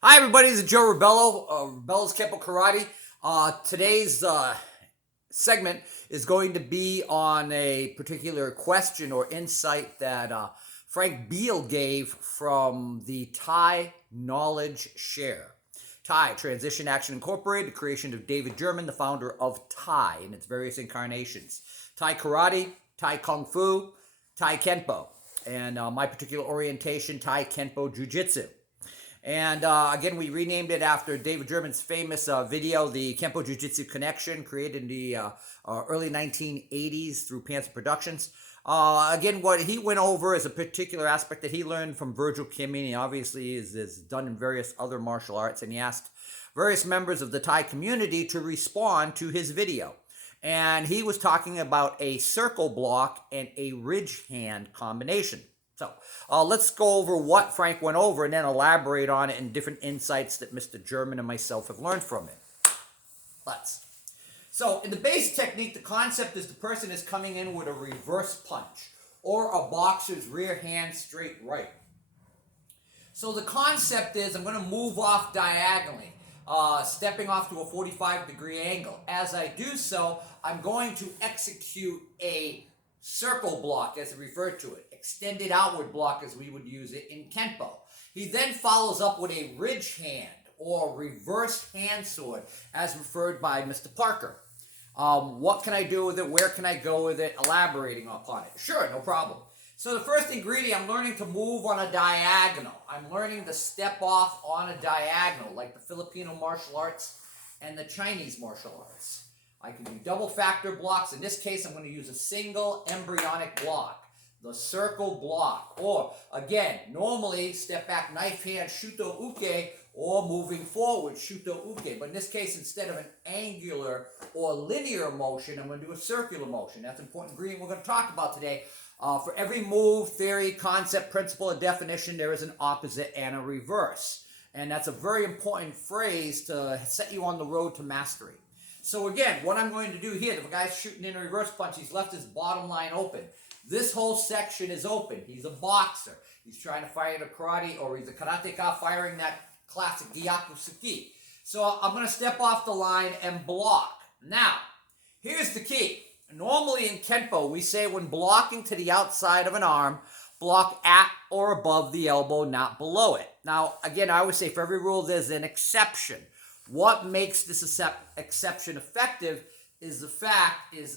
Hi, everybody. This is Joe Rebello, Rebello's Kempo Karate. Today's segment is going to be on a particular question or insight that Frank Beal gave from the Tai Knowledge Share. Tai, Transition Action Incorporated, the creation of David German, the founder of Tai in its various incarnations. Tai Karate, Tai Kung Fu, Tai Kenpo, and my particular orientation, Tai Kenpo Jujutsu. And again, we renamed it after David German's famous video, the Kenpo Jujutsu Connection, created in the early 1980s through Panther Productions. Again, what he went over is a particular aspect that he learned from Virgil Kimmy. He obviously is done in various other martial arts, and he asked various members of the Thai community to respond to his video. And he was talking about a circle block and a ridge hand combination. So let's go over what Frank went over and then elaborate on it and different insights that Mr. German and myself have learned from it. Let's. So in the base technique, the concept is the person is coming in with a reverse punch or a boxer's rear hand straight right. So the concept is I'm going to move off diagonally, stepping off to a 45-degree angle. As I do so, I'm going to execute a circle block, as I refer to it, extended outward block as we would use it in Kenpo. He then follows up with a ridge hand or reverse hand sword, as referred by Mr. Parker. What can I do with it? Where can I go with it? Elaborating upon it. Sure, no problem. So the first ingredient, I'm learning to move on a diagonal. I'm learning to step off on a diagonal, like the Filipino martial arts and the Chinese martial arts. I can do double factor blocks. In this case, I'm going to use a single embryonic block, the circle block. Or, again, normally step back, knife hand, shuto uke, or moving forward, shuto uke. But in this case, instead of an angular or linear motion, I'm going to do a circular motion. That's an important ingredient we're going to talk about today. For every move, theory, concept, principle, and definition, there is an opposite and a reverse. And that's a very important phrase to set you on the road to mastery. So again, what I'm going to do here, if a guy's shooting in a reverse punch, he's left his bottom line open. This whole section is open. He's a boxer. He's trying to fight a karate, or he's a karateka firing that classic gyaku suki. So I'm going to step off the line and block. Now, here's the key. Normally in Kenpo, we say when blocking to the outside of an arm, block at or above the elbow, not below it. Now, again, I always say for every rule, there's an exception. What makes this exception effective is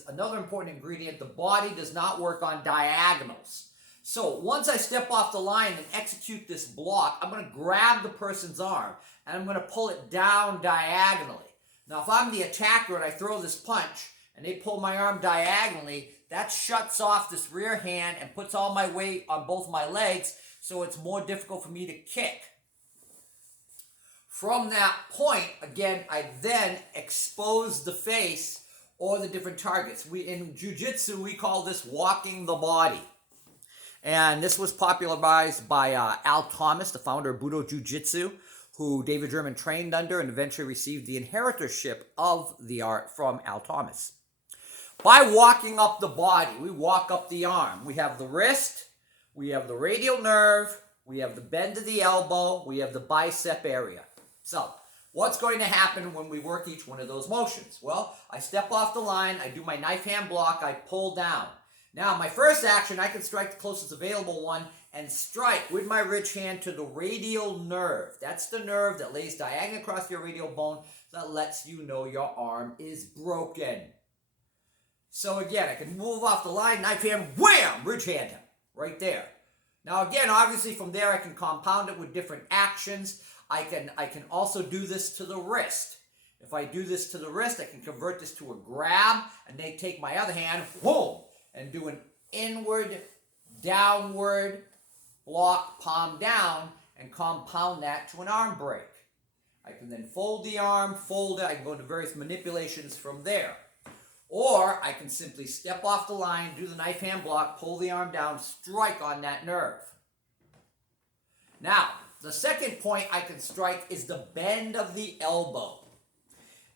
another important ingredient. The body does not work on diagonals. So once I step off the line and execute this block, I'm going to grab the person's arm and I'm going to pull it down diagonally. Now, if I'm the attacker and I throw this punch and they pull my arm diagonally, that shuts off this rear hand and puts all my weight on both my legs, so it's more difficult for me to kick. From that point, again, I then expose the face or the different targets. In Jiu-Jitsu, we call this walking the body. And this was popularized by Al Thomas, the founder of Budo Jiu-Jitsu, who David German trained under and eventually received the inheritorship of the art from Al Thomas. By walking up the body, we walk up the arm. We have the wrist, we have the radial nerve, we have the bend of the elbow, we have the bicep area. So, what's going to happen when we work each one of those motions? Well, I step off the line, I do my knife hand block, I pull down. Now, my first action, I can strike the closest available one and strike with my ridge hand to the radial nerve. That's the nerve that lays diagonally across your radial bone that lets you know your arm is broken. So again, I can move off the line, knife hand, wham, ridge hand him, right there. Now again, obviously from there I can compound it with different actions. I can also do this to the wrist. If I do this to the wrist, I can convert this to a grab and then take my other hand, boom, and do an inward, downward block, palm down, and compound that to an arm break. I can then fold the arm, fold it. I can go into various manipulations from there. Or I can simply step off the line, do the knife hand block, pull the arm down, strike on that nerve. Now, the second point I can strike is the bend of the elbow.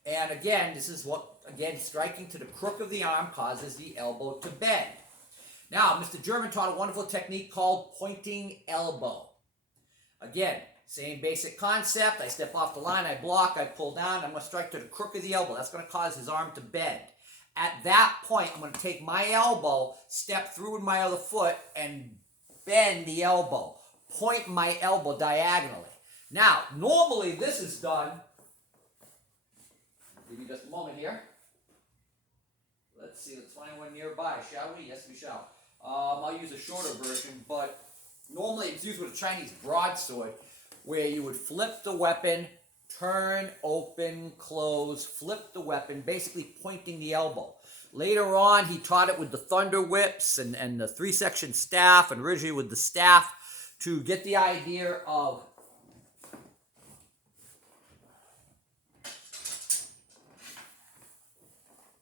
And again, this is striking to the crook of the arm causes the elbow to bend. Now, Mr. German taught a wonderful technique called pointing elbow. Again, same basic concept. I step off the line, I block, I pull down, I'm going to strike to the crook of the elbow. That's going to cause his arm to bend. At that point, I'm going to take my elbow, step through with my other foot, and bend the elbow. Point my elbow diagonally. Now, normally this is done. Give me just a moment here. Let's see, let's find one nearby, shall we? Yes, we shall. I'll use a shorter version, but normally it's used with a Chinese broadsword, where you would flip the weapon, turn, open, close, flip the weapon, basically pointing the elbow. Later on, he taught it with the thunder whips and the three-section staff, and originally with the staff, to get the idea of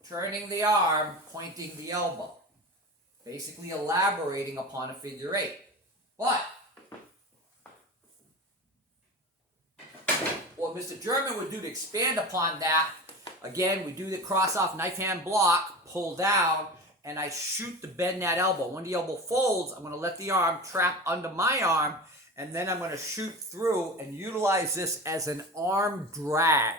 turning the arm, pointing the elbow. Basically elaborating upon a figure eight. But what Mr. German would do to expand upon that, again, we do the cross-off knife hand block, pull down, and I shoot to bend that elbow. When the elbow folds, I'm going to let the arm trap under my arm, and then I'm going to shoot through and utilize this as an arm drag.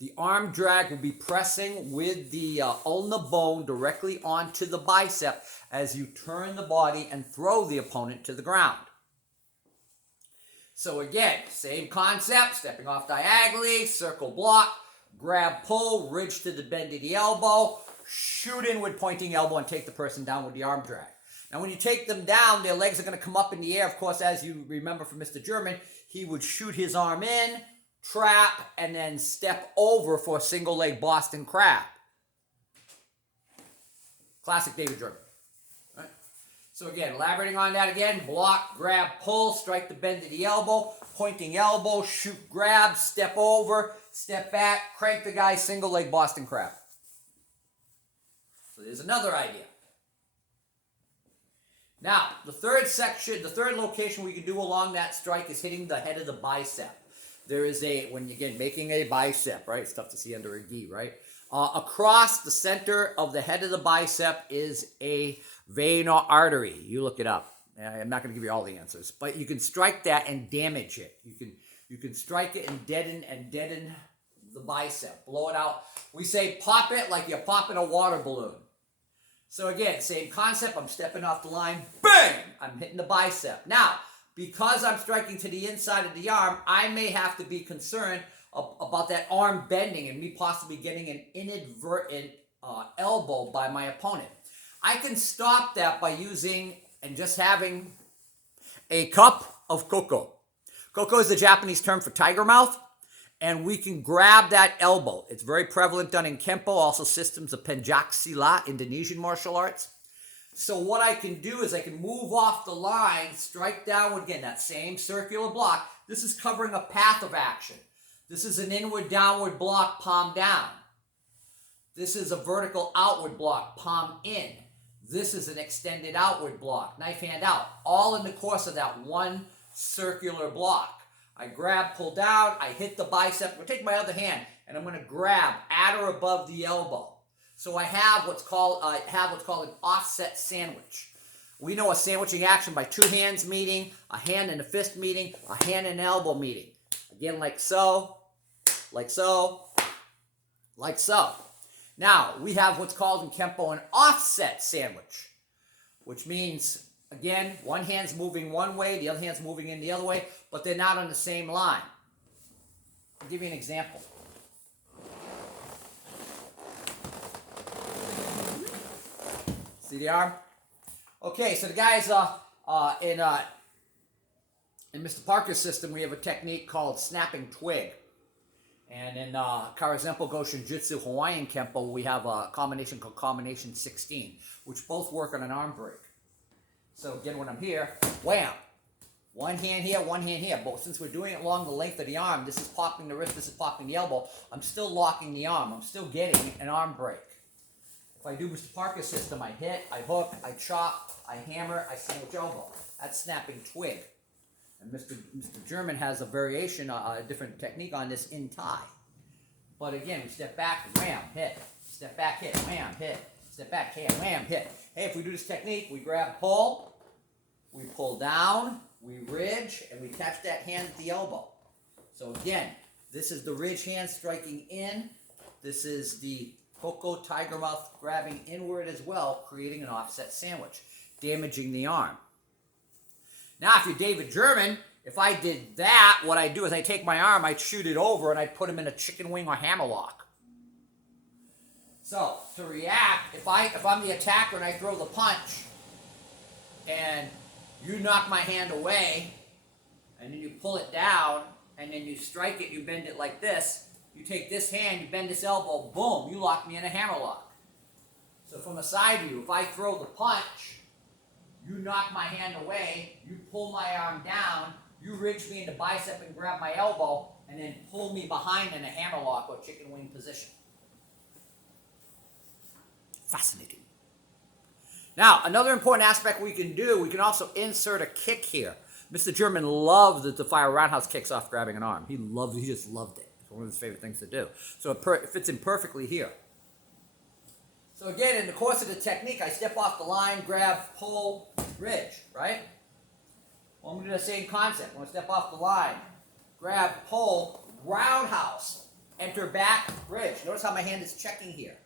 The arm drag will be pressing with the ulnar bone directly onto the bicep as you turn the body and throw the opponent to the ground. So again, same concept, stepping off diagonally, circle block, grab, pull, ridge to the bend of the elbow, shoot in with pointing elbow and take the person down with the arm drag. Now when you take them down, their legs are going to come up in the air. Of course, as you remember from Mr. German, he would shoot his arm in, trap, and then step over for a single leg Boston Crab. Classic David German. Right? So again, elaborating on that again, block, grab, pull, strike the bend of the elbow, pointing elbow, shoot, grab, step over, step back, crank the guy, single leg Boston Crab. So there's another idea. Now, the third section, the third location we can do along that strike is hitting the head of the bicep. There is a, when you get making a bicep, right? It's tough to see under a gi, right? Across the center of the head of the bicep is a vein or artery. You look it up. I'm not going to give you all the answers, but you can strike that and damage it. You can strike it and deaden the bicep, blow it out. We say pop it like you're popping a water balloon. So again, same concept. I'm stepping off the line, bang! I'm hitting the bicep. Now, because I'm striking to the inside of the arm, I may have to be concerned about that arm bending and me possibly getting an inadvertent elbow by my opponent. I can stop that by using and just having a cup of cocoa. Cocoa is the Japanese term for tiger mouth, and we can grab that elbow. It's very prevalent done in Kenpo, also systems of Pencak Silat, Indonesian martial arts. So what I can do is I can move off the line, strike downward again, that same circular block. This is covering a path of action. This is an inward downward block, palm down. This is a vertical outward block, palm in. This is an extended outward block, knife hand out, all in the course of that one circular block. I grab, pull down, I hit the bicep. I'm going to take my other hand and I'm going to grab at or above the elbow. So I have what's called an offset sandwich. We know a sandwiching action by two hands meeting, a hand and a fist meeting, a hand and an elbow meeting. Again, like so, like so, like so. Now, we have what's called in Kenpo an offset sandwich, which means, again, one hand's moving one way, the other hand's moving in the other way, but they're not on the same line. I'll give you an example. See the arm? Okay, so the guys in Mr. Parker's system, we have a technique called snapping twig. And in Karazenpo Goshin Jujutsu Hawaiian Kenpo, we have a combination called Combination 16, which both work on an arm break. So again, when I'm here, wham! One hand here, one hand here. But since we're doing it along the length of the arm, this is popping the wrist, this is popping the elbow, I'm still locking the arm. I'm still getting an arm break. If I do Mr. Parker's system, I hit, I hook, I chop, I hammer, I sandwich elbow. That's snapping twig. And Mr. German has a variation, a different technique on this in Thai. But again, we step back, wham, hit. Step back, hit, wham, hit. Step back, hit, wham, hit. Hey, if we do this technique, we grab, pull, we pull down, we ridge, and we catch that hand at the elbow. So again, this is the ridge hand striking in. This is the Koko tiger mouth grabbing inward as well, creating an offset sandwich, damaging the arm. Now, if you're David German, if I did that, what I do is I take my arm, I shoot it over, and I put him in a chicken wing or hammerlock. So, to react, if I'm the attacker and I throw the punch, and you knock my hand away, and then you pull it down, and then you strike it, you bend it like this, you take this hand, you bend this elbow, boom, you lock me in a hammerlock. So from a side view, if I throw the punch, you knock my hand away, you pull my arm down, you ridge me into bicep and grab my elbow, and then pull me behind in a hammerlock or chicken wing position. Fascinating. Now, another important aspect we can do, we can also insert a kick here. Mr. German loved to fire roundhouse kicks off grabbing an arm. He just loved it. It's one of his favorite things to do. So it fits in perfectly here. So again, in the course of the technique, I step off the line, grab, pull, ridge, right? Well, I'm going to do the same concept. I'm going to step off the line, grab, pull, roundhouse, enter back, ridge. Notice how my hand is checking here.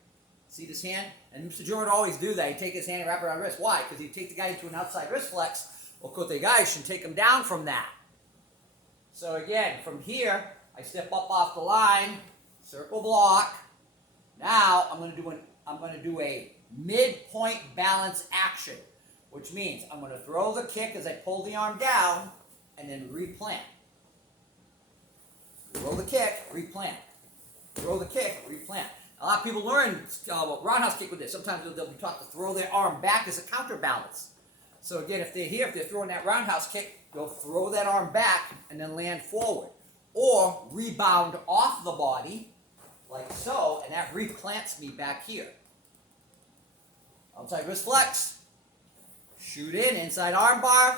See this hand? And Mr. German would always do that. He'd take his hand and wrap it around the wrist. Why? Because he'd take the guy into an outside wrist flex, or kote gaeshi, and take him down from that. So again, from here, I step up off the line, circle block. Now I'm going to do a midpoint balance action, which means I'm going to throw the kick as I pull the arm down, and then replant. Throw the kick, replant. Throw the kick, replant. A lot of people learn roundhouse kick with this. Sometimes they'll be taught to throw their arm back as a counterbalance. So again, if they're throwing that roundhouse kick, they'll throw that arm back and then land forward. Or rebound off the body, like so, and that replants me back here. Outside wrist flex. Shoot in, inside arm bar.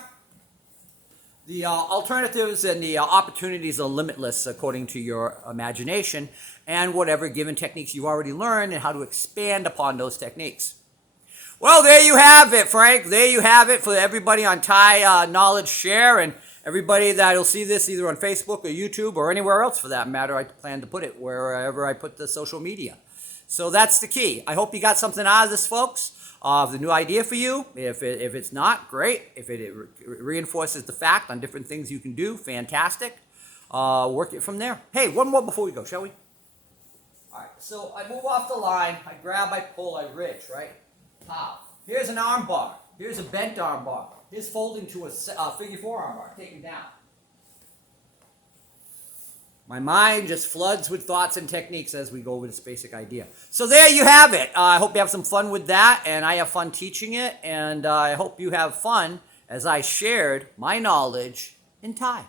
The alternatives and the opportunities are limitless according to your imagination and whatever given techniques you've already learned and how to expand upon those techniques. Well, there you have it, Frank. There you have it for everybody on Tai Knowledge Share and everybody that will see this either on Facebook or YouTube or anywhere else for that matter. I plan to put it wherever I put the social media. So that's the key. I hope you got something out of this, folks. The new idea for you. If it's not, great. If it reinforces the fact on different things you can do, fantastic. Work it from there. Hey, one more before we go, shall we? All right, so I move off the line. I grab, I pull, I ridge, right? How? Here's an arm bar. Here's a bent arm bar. Here's folding to a figure 4 arm bar. Take him down. My mind just floods with thoughts and techniques as we go over this basic idea. So there you have it. I hope you have some fun with that, and I have fun teaching it, and I hope you have fun as I shared my knowledge in Thai.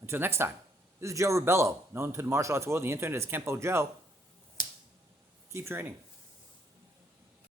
Until next time, this is Joe Rubello, known to the martial arts world, the internet as Kenpo Joe. Keep training.